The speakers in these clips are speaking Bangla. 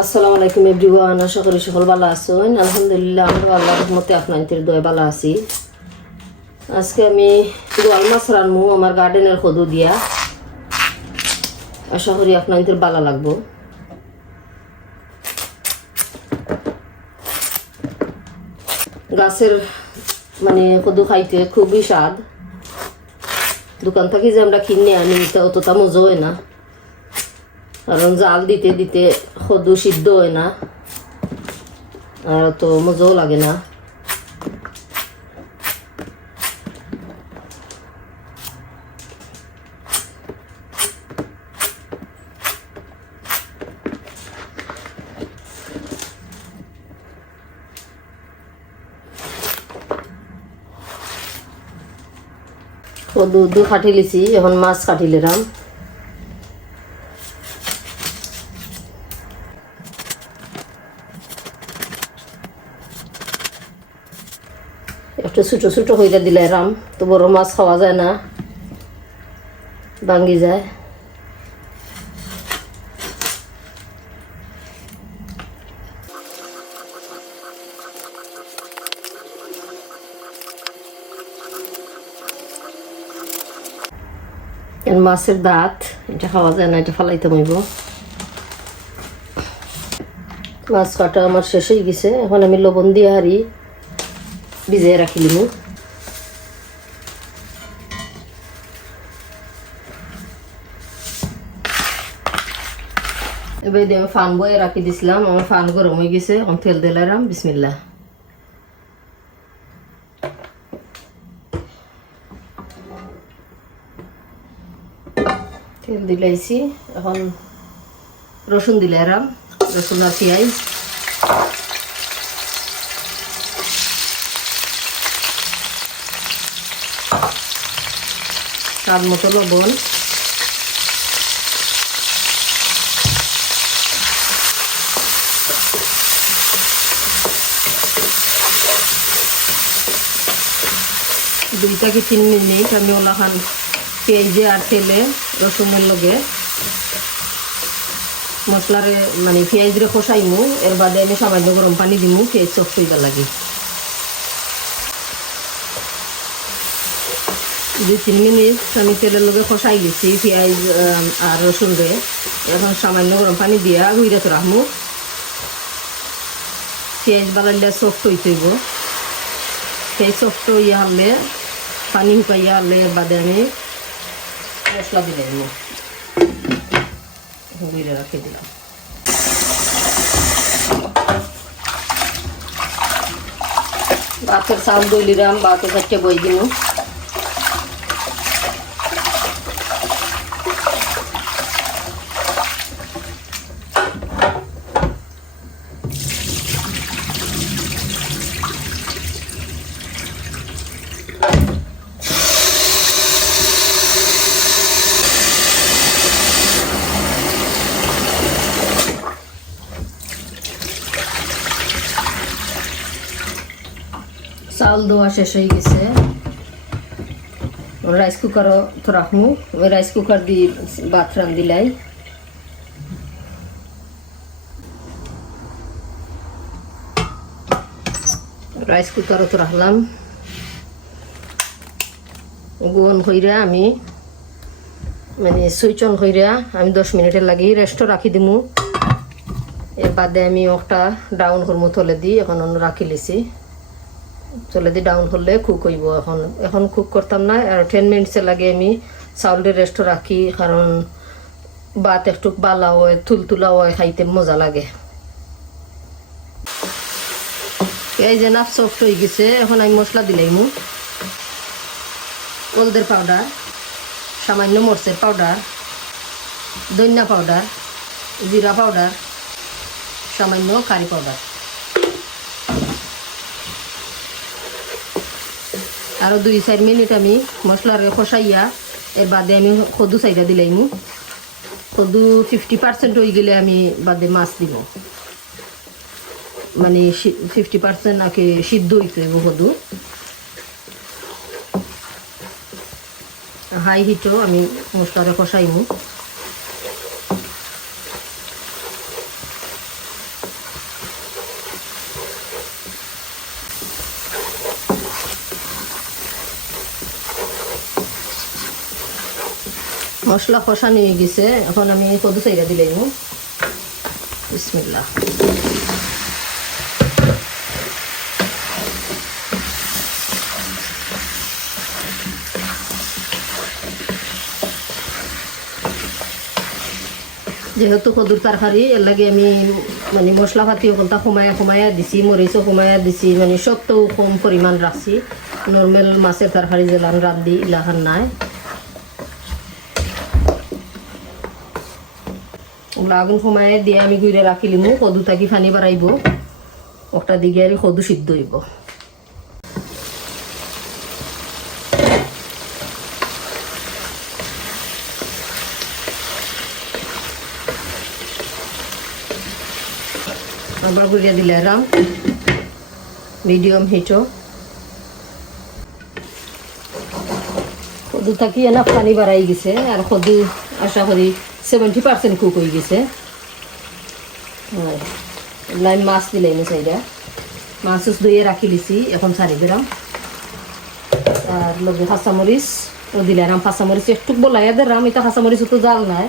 আসসালামু আলাইকুম এভরিওয়ান, আশা করি সকল ভালো আছেন। আলহামদুলিল্লাহ আমরা আল্লাহর রহমতে আপনাদের দয়া ভালো আছি। আজকে আমি গোয়াল মাছ রান্নু আমার গার্ডেনের কদু দিয়া। আশা করি আপনাদের ভালো লাগবো। গাছের কদু খাইতে খুবই স্বাদ। দোকান থেকে যে আমরা কিনে আনি তা অতটা মজা হয় না, কারণ জাল দিতে দিতে কদু সিদ্ধ হয় না আর তো মজাও লাগে না। কদু কাটি লিছি, এখন মাছ কাটি লিলাম। একটু ছোটো ছোটো হইলে দিলাম, তো বড় মাছ খাওয়া যায় না, ভাঙ্গি যায়। মাছের দাঁত এটা খাওয়া যায় না, এটা ফালাইতে হইব। মাছ কাটা আমার শেষ হয়ে গেছে, এখন আমি লবণ দিয়ে হারি ভিজিয়ে রাখিলিমু। এবার দিয়ে আমি ফান বয়ে রাখি দিছিলাম, আমার ফান গরম হয়ে গেছে। এখন তেল দিলাম, বিসমিল্লাহ। তেল দিলাইছি, এখন রসুন দিলাম, রসুন আর পেঁয়াজ। স্বাদ মতো লবণ, দুই থেকে 3 মিনিট আমি ওলাখান পেঁয়াজে আর তেলে রসুনের লগে মশলারে পেঁয়াজরে কষাইমু। এর বাদে আমি সামান্য গরম পানি দিমু পেঁয়াজ সফট হইবার লাগে। 2-3 মিনিট আমি তেলের লগে কষাই দিছি পেঁয়াজ আর রসুন রে। এখন সামান্য গরম পানি দিয়া গুইরাতে রাখমু। পেঁয়াজ বালাইলে সফট হইতে হইব। পেঁয়াজ সফট হইয়া হলে পানি শুকাইয়া হলে বাদে আমি মশলা দিলাম, গুইরে রাখি দিলাম। ভাতের চাউল দইলিরাম, ভাতের চারটে বই দিন। চাউল দেওয়া শেষ হয়ে গেছে, রাইস কুকারও তো রাখমু। ওই রাইস কুকার দিয়ে ভাত রান্ধিলাই। রাইস কুকারও তো রাখলাম। গোন হইরা আমি সুইচ অন হইরা আমি 10 মিনিটের লাগি রেস্টও রাখি দিমু। এর বাদে আমি একটা ডাউন করমু তলে দিই। এখন রাখি লিছি, চলে দিয়ে ডাউন হলে কুক হইব। এখন কুক করতাম না, আর 10 মিনিটসের লাগে আমি চাউলের রেস্ট রাখি, কারণ ভাত একটু বালা হয়, তুলতুলা হয়, খাইতে মজা লাগে। এই যে নাফ সফট হয়ে গেছে, এখন আমি মশলা দিলাইমু। হলদের পাউডার, সামান্য মরচের পাউডার, ধনিয়া পাউডার, জিরা পাউডার, সামান্য কারি পাউডার। আরও 2-4 মিনিট আমি মশলার কষাইয়া এর বাদে আমি কদু চাইটা দিলাইমু। কদু 50% হয়ে গেলে আমি বাদে মাছ দিব। 50% নাকি সিদ্ধ হইতে হইব কদু। হাই হিটও আমি মশলারে কষাইমু। মশলা কষানো হয়ে গেছে, এখন আমি কদু চাইরা দিলাম। বিসমিল্লাহ। যেহেতু কদুর তরকারি এর লাগে আমি মানে মশলা পাতি ওখানটা কমায়া দিছি, মরিচও কমায়া দিছি, মানে সবটাও কম পরিমাণ রাখছি। নর্মাল মাছের তরকারি যেলান রান্ধি ইলাখান নাই। ওগুলো আগুন কমায়া দিয়ে আমি গুঁড়ে রাখি লিমু, কদু থাকি পানি বাড়াইব, ওটা দিকে আর কদু সিদ্ধ হইব। আবার গুঁড়ে দিলে রাম মিডিয়াম হিটও। কদু থাকি এনা পানি বাড়াই গেছে, আর কদু আশা করি 70% কুক হয়ে গেছে। আমি মাছ দিলাম চাইডা, মাছ ধুয়ে রাখি দিছি, এখন ছাড়ি দিলাম। আর লগে কাঁচামরিচ ও দিলাম, কাঁচামরিচ একটু বলাইয়া দিলাম, এটা কাঁচামরিচ তো জাল নাই,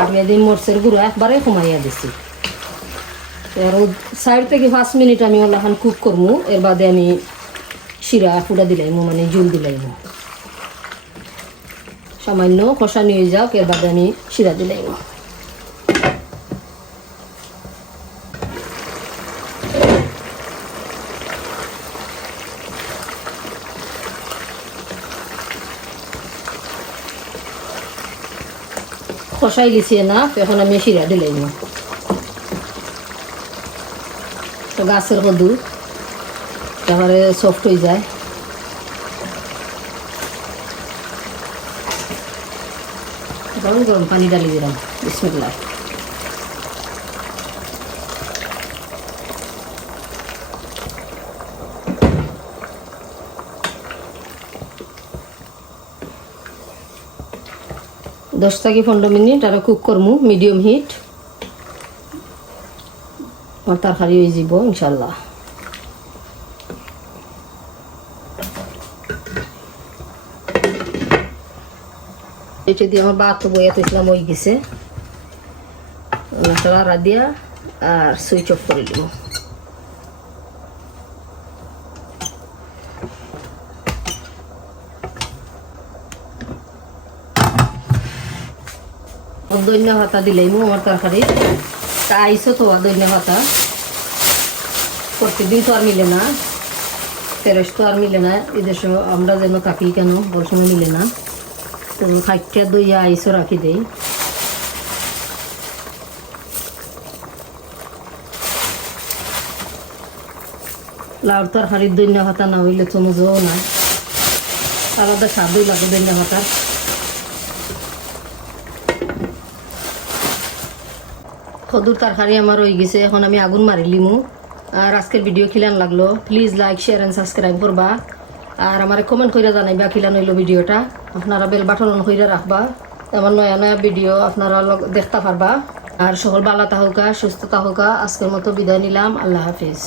আর এদিন মরচের গুঁড়া একবারে কমাইয়া দিছি। আর 4 থেকে 5 মিনিট আমি ওলাখান কুক করবো, এর বাদে আমি শিরা ফুটা দিলাম, মানে জুল দিলাম। সামান্য কষা নিয়ে যাক, এর বাদে আমি শিরা দিলাম। কষাই লিছি না, এখন আমি শিরা দিলাম। তো গাছের কদু এবারে সফট হয়ে যায়। গরম গরম পানি ডালি দিলাম। বিসমিল্লাহ। দশ থেকে 15 মিনিট আর কুক করবো মিডিয়াম হিট, আর তরকারি হয়ে যাব ইনশাল্লাহ। এটা দিয়ে আমার বাত বইয়া তুইছিলাম হয়ে গেছে, রাড়া দিয়া আর সুইচ অফ করে দিব। দৈন্য ভাতা দিলাম আমার তরকারি, তা আইসো তো দৈন্য ভাতা প্রত্যেকদিন তো আর মিলে না, ফেরেস তো আর মিলে না, এদেশে আমরা যেন থাকি কেন বল সময় মিলে না, তো খাইটা দইয়া আইসো রাখি দেই। লাউর তরকারির দৈন্য ভাতা না হইলে তো মজাও না, আলাদা স্বাদই লাগে দৈন্য ভাতার। কদুর তরকারি আমার হয়ে গেছে, এখন আমি আগুন মারি লিমু। আর আজকের ভিডিও খিলান লাগলো, please like share and subscribe করবা, আর আমার কমেন্ট করে জানাইবা খিলান হইলো ভিডিওটা। আপনারা বেল বাটন অন করে রাখবা, আমার নয়া নয়া ভিডিও আপনারা দেখতে পারবা। আর সকল ভালো থাকুকা, সুস্থ থাকুকা। আজকের মতো বিদায় নিলাম, আল্লাহ হাফিজ।